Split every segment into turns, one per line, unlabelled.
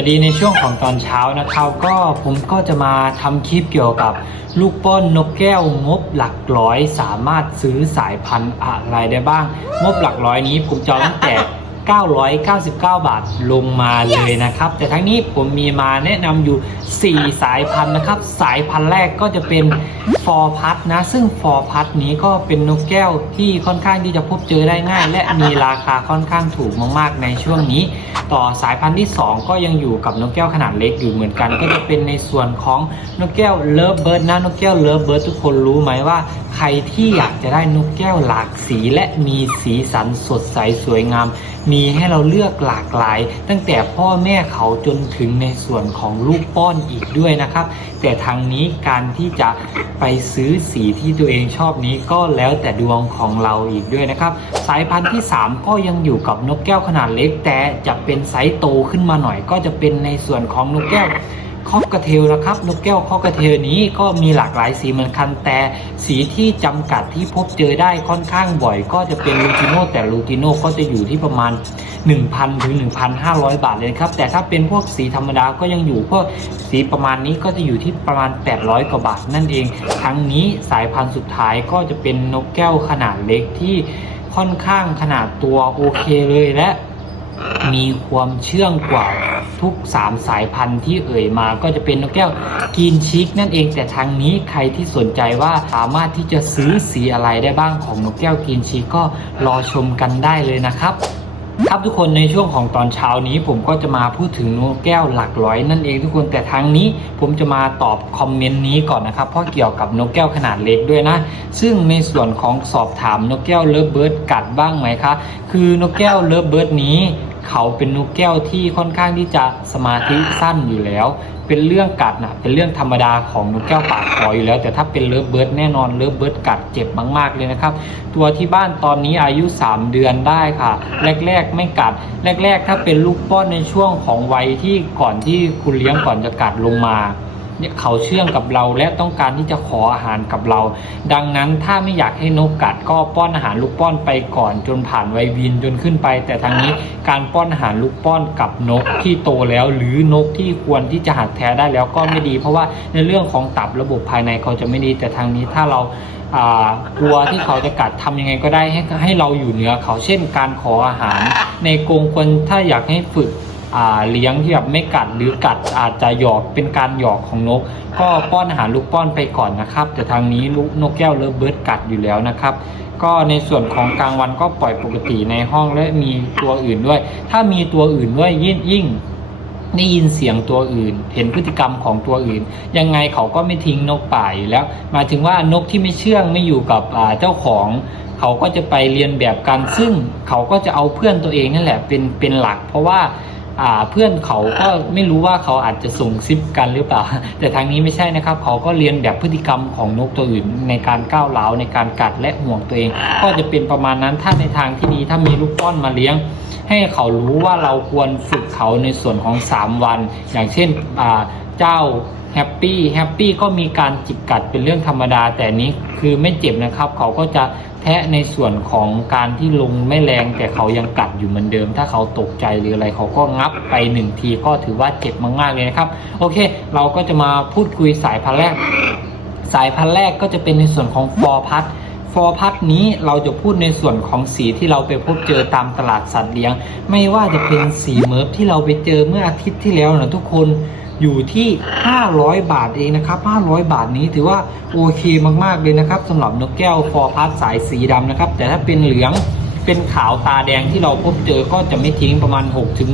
วัสดีในช่วงของตอนเช้านะครับก็ผมก็จะมาทำคลิปเกี่ยวกับ ลูกป้อนนกแก้วงบหลักร้อย สามารถซื้อสายพันธุ์อะไรได้บ้าง งบหลักร้อยนี้ผมจองตั้งแต่ 999 บาทลงมาเลยนะครับ แต่ทั้งนี้ผมมีมาแนะนำอยู่ 4 สายพันธุ์นะครับ สายพันธุ์แรกก็จะเป็นฟอร์พัดนะ ซึ่งฟอร์พัดนี้ก็เป็นนกแก้วที่ค่อนข้างที่จะพบเจอได้ง่าย และมีราคาค่อนข้างถูกมากๆในช่วงนี้ ต่อสายพันธุ์ที่ 2 ก็ยังอยู่กับนกแก้วขนาดเล็กอยู่เหมือนกัน ก็จะเป็นในส่วนของนกแก้วเลิฟเบิร์ดนะนกแก้วเลิฟเบิร์ดทุกคนรู้ไหมว่า ใครที่อยากจะได้นกแก้วหลากสีและมีสีสันสดใสสวยงาม มีให้เราเลือกหลากหลาย ตั้งแต่พ่อแม่เขาจนถึงในส่วนของลูกป้อนอีกด้วยนะครับ แต่ทางนี้การที่จะไปซื้อสีที่ตัวเองชอบนี้ก็แล้วแต่ดวงของเราอีกด้วยนะครับ สายพันธุ์ที่ 3 ก็ยังอยู่กับนกแก้วขนาดเล็ก แต่จะเป็นไซส์โตขึ้นมาหน่อย ก็จะเป็นในส่วนของนกแก้ว คอกกระเทลนะครับนกแก้วคอกกระเทลนี้ก็มีหลากหลายสีเหมือนกันแต่สีที่จำกัดที่พบเจอได้ค่อนข้างบ่อย ก็จะเป็นลูติโนแต่ลูติโนก็จะอยู่ที่ประมาณ 1,000ถึง1,500 บาทเลยครับแต่ถ้าเป็นพวกสีธรรมดาก็ยังอยู่พวกสีประมาณนี้ก็จะอยู่ที่ประมาณ 800 กว่าบาทนั่นเอง ทั้งนี้สายพันธุ์สุดท้ายก็จะเป็นนกแก้วขนาดเล็กที่ค่อนข้างขนาดตัวโอเคเลยและ มีความเชื่องกว่าทุก 3 สายพันธุ์ที่เอ่ยมาก็จะเป็นนกแก้วกินชิกนั่นเองแต่ทางนี้ใครที่สนใจว่าสามารถที่จะซื้อสีอะไรได้บ้างของนกแก้วกินชิกก็รอชมกันได้เลยนะครับครับทุกคนในช่วงของตอนเช้านี้ผมก็จะมาพูดถึงนกแก้วหลักร้อยนั่นเองทุกคนแต่ทางนี้ผมจะมาตอบคอมเมนต์นี้ก่อนนะครับเพราะเกี่ยวกับนกแก้วขนาดเล็กด้วยนะ ซึ่งในส่วนของสอบถามนกแก้วเลิฟเบิร์ดกัดบ้างไหมคะคือนกแก้วเลิฟเบิร์ดนี้ เขาเป็นนกแก้วที่ค่อนข้างที่จะสมาธิสั้นอยู่แล้ว เป็นเรื่องกัดนะเป็นเรื่องธรรมดาของนกแก้วปากคออยู่แล้ว แต่ถ้าเป็นเลิฟเบิร์ดแน่นอนเลิฟเบิร์ดกัดเจ็บมากๆเลยนะครับ ตัวที่บ้านตอนนี้อายุ 3 เดือนได้ค่ะ แรก ๆ ไม่กัด แรก ๆ ถ้าเป็นลูกป้อนในช่วงของวัยที่ก่อนที่คุณเลี้ยงก่อนจะกัดลงมา เขาเชื่องกับเราและต้องการที่จะขออาหารกับเรา ดังนั้นถ้าไม่อยากให้นกกัดก็ป้อนอาหารลูกป้อนไปก่อน จนผ่านวัยวินจนขึ้นไป แต่ทางนี้การป้อนอาหารลูกป้อนกับนกที่โตแล้ว หรือนกที่ควรที่จะหัดแท้ได้แล้วก็ไม่ดี เพราะว่าในเรื่องของตับระบบภายในเขาจะไม่ดี แต่ทางนี้ถ้าเรากลัวที่เขาจะกัดทำยังไงก็ได้ให้ให้เราอยู่เหนือเขาเช่นการขออาหาร ในกรงควรถ้าอยากให้ฝึก เลี้ยงที่แบบไม่กัดหรือกัดอาจจะหยอกเป็นการหยอกของนก ก็ป้อนอาหารลูกป้อนไปก่อนนะครับ แต่ทางนี้ลูกนกแก้วเลิฟเบิร์ดกัดอยู่แล้วนะครับ ก็ในส่วนของกลางวันก็ปล่อยปกติในห้องและมีตัวอื่นด้วย ถ้ามีตัวอื่นด้วยยิ่งยิ่งได้ยินเสียงตัวอื่น เห็นพฤติกรรมของตัวอื่น ยังไงเขาก็ไม่ทิ้งนกป่าอยู่แล้วหมายถึงว่านกที่ไม่เชื่องไม่อยู่กับเจ้าของ เขาก็จะไปเรียนแบบกันซึ่งเขาก็จะเอาเพื่อนตัวเองนั่นแหละเป็นเป็นหลัก เพราะว่า อ่าเพื่อนเขาก็ไม่รู้ว่าเขาอาจจะส่งซิปกันหรือเปล่า แต่ทางนี้ไม่ใช่นะครับ เขาก็เรียนแบบพฤติกรรมของนกตัวอื่น ในการก้าวร้าวในการกัดและห่วงตัวเอง ก็จะเป็นประมาณนั้นถ้าในทางที่ดีถ้ามีลูกป้อนมาเลี้ยง ให้เขารู้ว่าเราควรฝึกเขาในส่วนของ 3 วัน อย่างเช่นอ่า เจ้าแฮปปี้แฮปปี้ก็มีการจิกกัดเป็นเรื่องธรรมดา แต่นี้คือไม่เจ็บนะครับ เขาก็จะแทะในส่วนของการที่ลงไม่แรงแต่เขายังกัดอยู่เหมือนเดิม ถ้าเขาตกใจหรืออะไรเขาก็งับไปหนึ่งทีก็ถือว่าเจ็บมากๆเลยนะครับ โอเค เราก็จะมาพูดคุยสายพันธุ์แรก สายพันธุ์แรกก็จะเป็นในส่วนของฟอร์พัดฟอร์พัดนี้เราจะพูดในส่วนของสีที่เราไปพบเจอตามตลาดสัตว์เลี้ยง ไม่ว่าจะเป็นสีเมิร์ฟที่เราไปเจอเมื่ออาทิตย์ที่แล้วนะทุกคน อยู่ที่ 500 บาทเองนะครับ 500 บาทนี้ถือว่าโอเคมากๆเลยนะครับสำหรับนกแก้วฟอร์พัดสายสีดำนะครับ แต่ถ้าเป็นเหลืองเป็นขาวตาแดงที่เราพบเจอก็จะไม่ทิ้งประมาณ 6 ถึง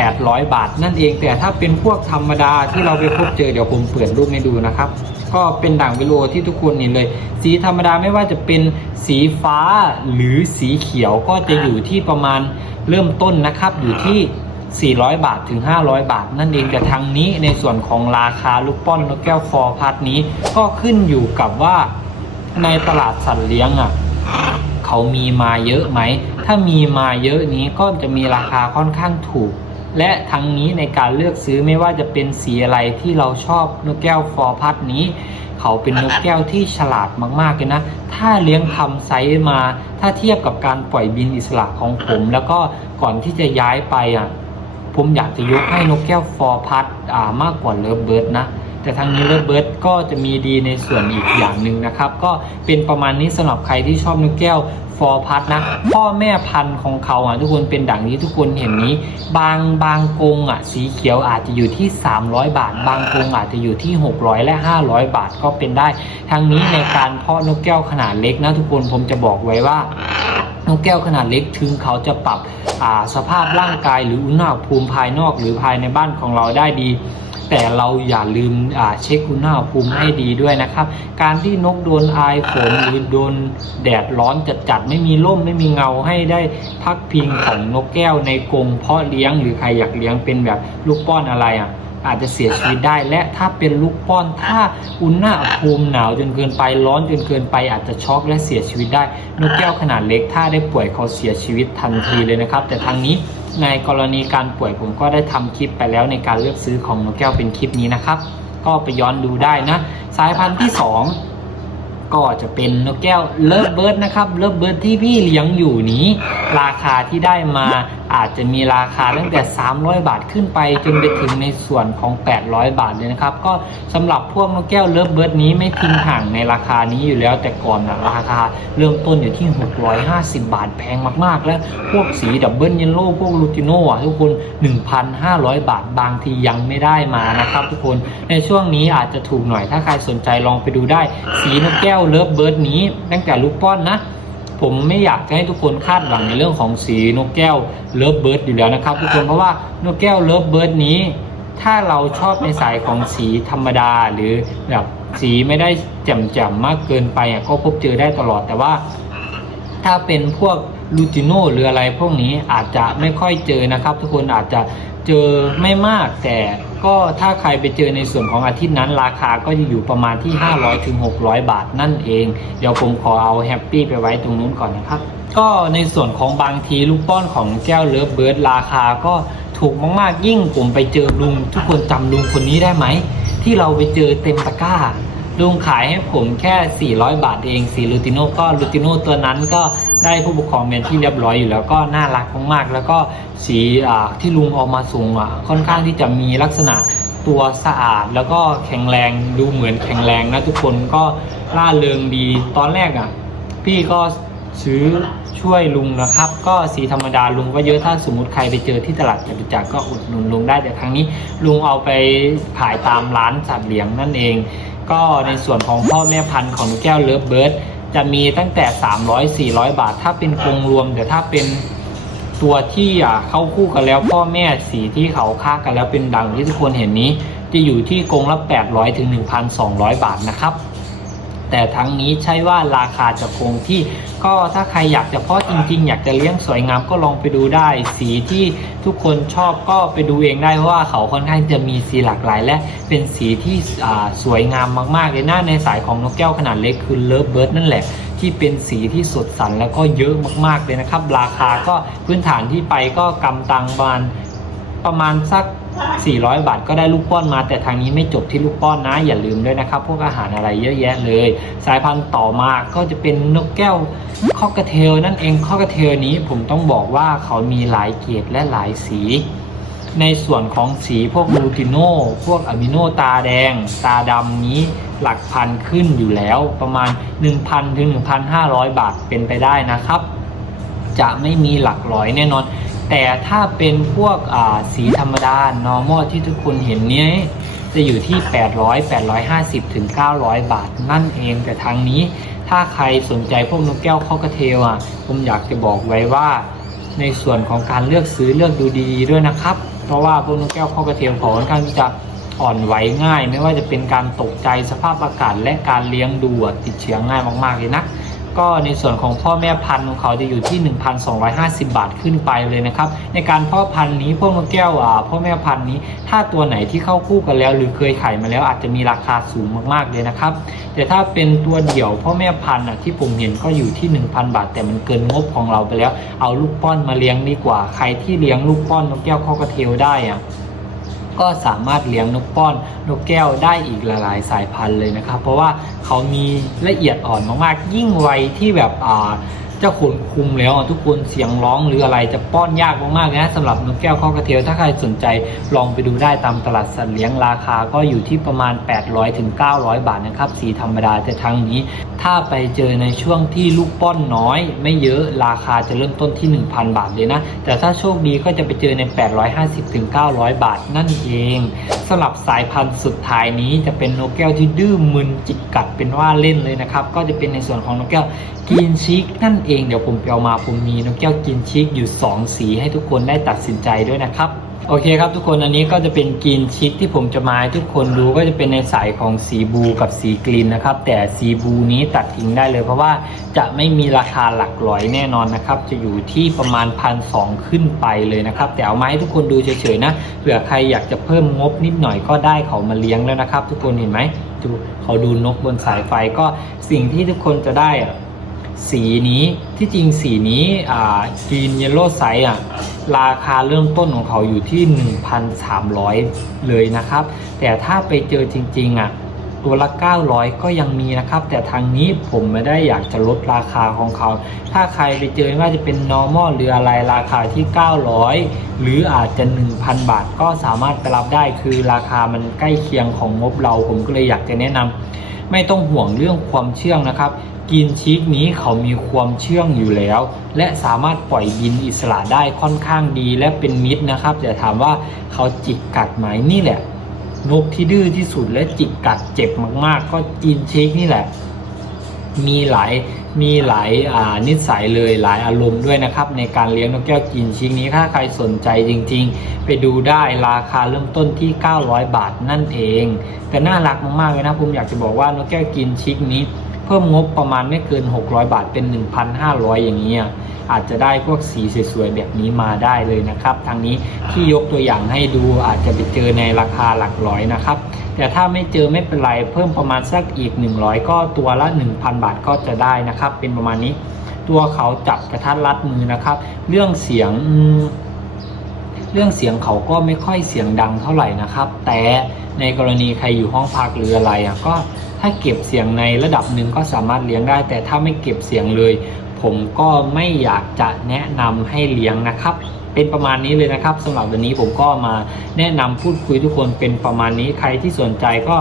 800 บาท นั่นเองแต่ถ้าเป็นพวกธรรมดาที่เราไปพบเจอเดี๋ยวผมเปิดรูปให้ดูนะครับ ก็เป็นด่างวิโลที่ทุกคนเห็นเลย สีธรรมดาไม่ว่าจะเป็นสีฟ้าหรือสีเขียวก็จะอยู่ที่ประมาณเริ่มต้นนะครับอยู่ที่ 400 บาทถึง 500 บาท นั่นเองแต่ทางนี้ในส่วนของราคาลูกป้อนนกแก้วฟอพัดนี้ก็ขึ้นอยู่กับว่าในตลาดสัตว์เลี้ยงอะเขามีมาเยอะไหม ถ้ามีมาเยอะนี้ก็จะมีราคาค่อนข้างถูก และทั้งนี้ในการเลือกซื้อไม่ว่าจะเป็นสีอะไรที่เราชอบนกแก้วฟอร์พัดนี้ เขาเป็นนกแก้วที่ฉลาดมากๆเลยนะ ถ้าเลี้ยงทำไซส์มา ถ้าเทียบกับการปล่อยบินอิสระของผม แล้วก็ก่อนที่จะย้ายไปอะ ผมอยากจะยกให้นกแก้วฟอร์พัดอ่ามากกว่าเลิฟเบิร์ดนะ แต่ทางนี้เลิฟเบิร์ดก็จะมีดีในส่วนอีกอย่างหนึ่งนะครับ ก็เป็นประมาณนี้สำหรับใครที่ชอบนกแก้วฟอร์พัดนะ พ่อแม่พันธุ์ของเขาอะทุกคนเป็นดังนี้ทุกคนเห็นนี้ บางบางกรงอะสีเขียวอาจจะอยู่ที่ 300 บาท บางกรงอาจจะอยู่ที่ 600 และ 500 บาทก็เป็นได้ทางนี้ในการเพาะนกแก้วขนาดเล็กนะทุกคนผมจะบอกไว้ว่า นกแก้วขนาดเล็กถึงเขาจะปรับสภาพร่างกายหรืออุณหภูมิภายนอกหรือภายในบ้านของเราได้ดี แต่เราอย่าลืมเช็คอุณหภูมิให้ดีด้วยนะครับ การที่นกโดนอายฝนหรือโดนแดดร้อนจัดๆไม่มีร่มไม่มีเงาให้ได้พักพิงของนกแก้วในกรงเพาะเลี้ยงหรือใครอยากเลี้ยงเป็นแบบลูกป้อนอะไรอะ อาจจะเสียชีวิตได้ และถ้าเป็นลูกป้อนถ้าอุณหภูมิหนาวจนเกินไปร้อนจนเกินไปอาจจะช็อกและเสียชีวิตได้ นกแก้วขนาดเล็กถ้าได้ป่วยเขาเสียชีวิตทันทีเลยนะครับ แต่ทางนี้ในกรณีการป่วยผมก็ได้ทำคลิปไปแล้วในการเลือกซื้อของนกแก้วเป็นคลิปนี้นะครับ ก็ไปย้อนดูได้นะ สายพันธุ์ที่สองก็จะเป็นนกแก้วเลิฟเบิร์ดนะครับเลิฟเบิร์ดที่พี่เลี้ยงอยู่นี้ ราคาที่ได้มา อาจจะมีราคาตั้งแต่ 300 บาทขึ้นไป จนไปถึงในส่วนของ 800 บาทเลยนะครับ ก็สำหรับพวกนกแก้วเลิฟเบิร์ดนี้ไม่ทิ้งห่างในราคานี้อยู่แล้ว แต่ก่อนนะราคาเริ่มต้นอยู่ที่ 650 บาทแพงมากๆ และพวกสีดับเบิลเยลโล่พวกลูติโน่อะทุกคน 1,500 บาทบางทียังไม่ได้มานะครับ ทุกคนในช่วงนี้อาจจะถูกหน่อยถ้าใครสนใจลองไปดูได้ สีนกแก้วเลิฟเบิร์ดนี้ตั้งแต่ลูกป้อนนะ ผมไม่อยากจะให้ทุกคนคาดหวังในเรื่องของสีนกแก้วเลิฟเบิร์ดอยู่แล้วนะครับ ทุกคนเพราะว่านกแก้วเลิฟเบิร์ดนี้ ถ้าเราชอบในสายของสีธรรมดาหรือแบบสีไม่ได้แจ่มๆมากเกินไปอะก็พบเจอได้ตลอดแต่ว่า ถ้าเป็นพวกลูติโนหรืออะไรพวกนี้อาจจะไม่ค่อยเจอนะครับ ทุกคนอาจจะเจอไม่มากแต่ ก็ถ้าใครไปเจอในส่วนของอาทิตย์นั้น ราคาก็จะอยู่ประมาณที่ 500ถึง600 บาทนั่นเอง เดี๋ยวผมขอเอาแฮปปี้ไปไว้ตรงนู้นก่อนนะครับ ก็ในส่วนของบางทีลูกป้อนของแก้วเลิฟเบิร์ดราคาก็ถูกมากๆยิ่งผมไปเจอลุง ทุกคนจำลุงคนนี้ได้ไหม ที่เราไปเจอเต็มตะกร้า ลุงขายให้ผมแค่ 400 บาทเองสีลูติโน่ก็ลูติโน่ตัวนั้นก็ได้ผู้ปกครองเป็นที่เรียบร้อยอยู่แล้วก็น่ารักมากๆ แล้วก็สีที่ลุงเออกมาส่งอะค่อนข้างที่จะมีลักษณะตัวสะอาดแล้วก็แข็งแรงดูเหมือนแข็งแรงนะทุกคนก็ล่าเริงดีตอนแรกอะพี่ก็ซื้อช่วยลุงนะครับ ก็สีธรรมดาลุงก็เยอะถ้าสมมติใครไปเจอที่ตลาดจตุจักรก็อุดหนุนลุงได้แต่ครั้งนี้ลุงเอาไปขายตามร้านสัตว์เลี้ยงนั่นเอง ก็ในส่วนของพ่อแม่พันธุ์ของนกแก้วเลิฟเบิร์ดจะมีตั้งแต่ 300 400 บาท ถ้าเป็นกรงรวมแต่ถ้าเป็นตัวที่อะเข้าคู่กันแล้วพ่อแม่สีที่เขาค่ากันแล้วเป็นดังที่ทุกคนเห็นนี้ จะอยู่ที่กรงละ 800ถึง1,200 บาทนะครับ แต่ทั้งนี้ใช่ว่าราคาจะคงที่ ก็ถ้าใครอยากจะเพาะจริง ๆ อยากจะเลี้ยงสวยงามก็ลองไปดูได้ สีที่ทุกคนชอบก็ไปดูเองได้เพราะว่าเขาค่อนข้างจะมีสีหลากหลาย และเป็นสีที่สวยงามมากๆเลยนะในสายของนกแก้วขนาดเล็กคือเลิฟเบิร์ดนั่นแหละที่เป็นสีที่สดสันแล้วก็เยอะมากๆเลยนะครับ ราคาก็พื้นฐานที่ไปก็กำตังประมาณประมาณสัก 400 บาทก็ได้ลูกป้อนมา แต่ทางนี้ไม่จบที่ลูกป้อนนะ อย่าลืมด้วยนะครับ พวกอาหารอะไรเยอะแยะเลย สายพันธุ์ต่อมาก็จะเป็นนกแก้วคอกระเทลนั่นเองคอกระเทลนี้ผมต้องบอกว่าเขามีหลายเกรดและหลายสี ในส่วนของสีพวกลูติโนพวกอะมิโนตาแดง ตาดำนี้หลักพันขึ้นอยู่แล้วประมาณ 1,000ถึง1,500 บาทเป็นไปได้นะครับ จะไม่มีหลักร้อยแน่นอน แต่ถ้าเป็นพวกสีธรรมดา normal ที่ทุกคนเห็นเนี้ยจะอยู่ที่ 800 850 ถึง 900 บาทนั่นเอง แต่ทางนี้ถ้าใครสนใจพวกนกแก้วข้อกระเทลอะ ผมอยากจะบอกไว้ว่าในส่วนของการเลือกซื้อเลือกดูดีๆด้วยนะครับ เพราะว่าพวกนกแก้วข้อกระเทียมเขาค่อนข้างที่จะอ่อนไหวง่าย ไม่ว่าจะเป็นการตกใจสภาพอากาศและการเลี้ยงดูติดเชื้อง่ายมากๆเลยนะ ก็ในส่วนของพ่อแม่พันธุ์ของเขาจะอยู่ที่ 1,250 บาทขึ้นไปเลยนะครับในการพ่อพันธุ์นี้พวกนกแก้วอ่าพ่อแม่พันธุ์นี้ ถ้าตัวไหนที่เข้าคู่กันแล้ว หรือเคยไข่มาแล้วอาจจะมีราคาสูงมากๆเลยนะครับแต่ถ้าเป็นตัวเดี่ยวพ่อแม่พันธุ์อะที่ผมเห็นก็อยู่ที่ 1,000 บาท แต่มันเกินงบของเราไปแล้ว เอาลูกป้อนมาเลี้ยงดีกว่า ใครที่เลี้ยงลูกป้อนนกแก้วข้อกระเทลได้อะ ก็สามารถเลี้ยงนกป้อนนกแก้วได้อีกหลายๆ สายพันธุ์เลยนะครับ เพราะว่าเขามีละเอียดอ่อนมากๆ ยิ่งวัยที่แบบอ่า จะขนคุมแล้วทุกคนเสียงร้องหรืออะไรจะป้อนยากมากๆนะสำหรับนกแก้วข้อกระเทียวถ้าใครสนใจลองไปดูได้ตามตลาดสัตว์เลี้ยงราคาก็อยู่ที่ประมาณ 800ถึง900 บาทนะครับสีธรรมดาแต่ทางนี้ ถ้าไปเจอในช่วงที่ลูกป้อนน้อย ไม่เยอะราคาจะเริ่มต้นที่ 1,000 บาทเลยนะ แต่ถ้าโชคดีก็จะไปเจอใน 850ถึง900 บาทนั่นเอง สำหรับสายพันธุ์สุดท้ายนี้จะเป็นนกแก้วที่ดื้อมึนจิกกัดเป็นว่าเล่นเลยนะครับ ก็จะเป็นในส่วนของนกแก้วกินชิกนั่นเองเดี๋ยวผมไปเอามาผมมีนกแก้วกินชิกอยู่ 2 สีให้ทุกคนได้ตัดสินใจด้วยนะครับ โอเคครับทุกคนอันนี้ก็จะเป็นกรีนชิคที่ผมจะมาให้ทุกคนดูก็จะเป็นในสายของสีบูกับสีกรีนนะครับ แต่สีบูนี้ตัดทิ้งได้เลย เพราะว่าจะไม่มีราคาหลักร้อยแน่นอนนะครับ จะอยู่ที่ประมาณพันสองขึ้นไปเลยนะครับ แต่เอามาให้ทุกคนดูเฉยๆนะเผื่อใครอยากจะเพิ่มงบนิดหน่อยก็ได้เขามาเลี้ยงแล้วนะครับ ทุกคนเห็นไหมดูเขาดูนกบนสายไฟก็สิ่งที่ทุกคนจะได้อะ สีนี้ที่จริงสีนี้อ่ากรีนเยลโล่ไซส์อะราคาเริ่มต้นของเขาอยู่ที่ 1,300 เลยนะครับ แต่ถ้าไปเจอจริงๆอะตัวละ 900 ก็ยังมีนะครับ แต่ทางนี้ผมไม่ได้อยากจะลดราคาของเขา ถ้าใครไปเจอว่าจะเป็น normal หรืออะไรราคาที่ 900 หรืออาจจะ 1,000 บาทก็สามารถไปรับได้คือราคามันใกล้เคียงของงบเรา ผมก็เลยอยากจะแนะนำไม่ต้องห่วงเรื่องความเชื่องนะครับ กินชีกนี้เขามีความเชื่องอยู่แล้ว และสามารถปล่อยบินอิสระได้ค่อนข้างดีและเป็นมิตรนะครับ แต่ถามว่าเขาจิกกัดไหมนี่แหละ นกที่ดื้อที่สุดและจิกกัดเจ็บมากๆ ก็จีนเช็คนี่แหละ มีหลายมีหลายานิสัยเลยหลายอารมณ์ด้วยนะครับ ในการเลี้ยงนกแก้วกินชิงนี้ถ้าใครสนใจจริงๆ ไปดูได้ราคาเริ่มต้นที่ 900 บาทนั่นเอง แต่น่ารักมากๆเลยนะผมอยากจะบอกว่านกแก้วกินชิกนี้ เพิ่มงบประมาณไม่เกิน 600 บาทเป็น 1,500 อย่างนี้ยอาจจะได้พวกสีสวยๆแบบนี้มาได้เลยนะครับ ทางนี้ที่ยกตัวอย่างให้ดูอาจจะไปเจอในราคาหลักร้อยนะครับ แต่ถ้าไม่เจอไม่เป็นไรเพิ่มประมาณสักอีก 100 ก็ตัวละ 1,000 บาทก็จะได้นะครับ เป็นประมาณนี้ ตัวเขาจับกระทัดรัดมือนะครับ เรื่องเสียง เรื่องเสียงเขาก็ไม่ค่อยเสียงดังเท่าไหร่นะครับ แต่ในกรณีใครอยู่ห้องพักหรืออะไรอะก็ถ้าเก็บเสียงในระดับหนึ่งก็สามารถเลี้ยงได้ แต่ถ้าไม่เก็บเสียงเลย ผมก็ไม่อยากจะแนะนำให้เลี้ยงนะครับ เป็นประมาณนี้เลยนะครับสำหรับวันนี้ผมก็มาแนะนำพูดคุยทุกคนเป็นประมาณนี้ใครที่สนใจก็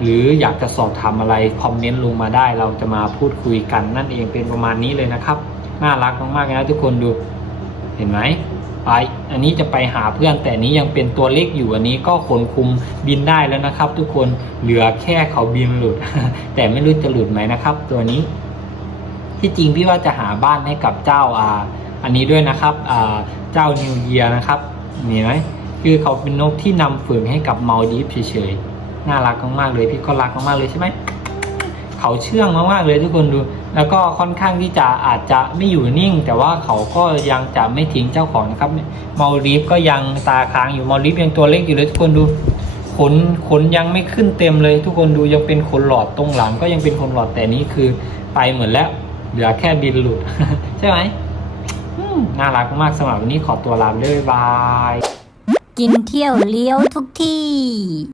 หรืออยากจะสอบถามอะไรคอมเมนต์ลงมาได้ เราจะมาพูดคุยกันนั่นเองเป็นประมาณนี้เลยนะครับ น่ารักมากๆนะทุกคนดู เห็นไหมไปอันนี้จะไปหาเพื่อนแต่นี้ยังเป็นตัวเล็กอยู่อันนี้ก็ขนคุมบินได้แล้วนะครับ ทุกคนเหลือแค่เขาบินหลุด แต่ไม่รู้จะหลุดไหมนะครับ ตัวนี้ ที่จริงพี่ว่าจะหาบ้านให้กับเจ้าอ่าอันนี้ด้วยนะครับอ่าเจ้านิวเยียนะครับนี่ไหมคือเขาเป็นนกที่นำฝืนให้กับมาดีฟเฉยๆน่ารักมากๆเลยพี่ก็รักมากๆเลยใช่ไหมเขาเชื่องมากๆเลยทุกคนดู แล้วก็ค่อนข้างที่จะอาจจะไม่อยู่นิ่ง แต่ว่าเขาก็ยังจะไม่ทิ้งเจ้าของนะครับมาลีฟก็ยังตาค้างอยู่มาลีฟยังตัวเล็กอยู่เลยทุกคนดูขนขนยังไม่ขึ้นเต็มเลย ทุกคนดูยังเป็นขนหลอดตรงหลังก็ยังเป็นขนหลอดแต่นี้คือไปเหมือนแล้วเหลือแค่ดินหลุด ใช่ไหมน่ารักมากสำหรับวันนี้ขอตัวลาไปด้วยบาย
กินเที่ยวเลี้ยวทุกที่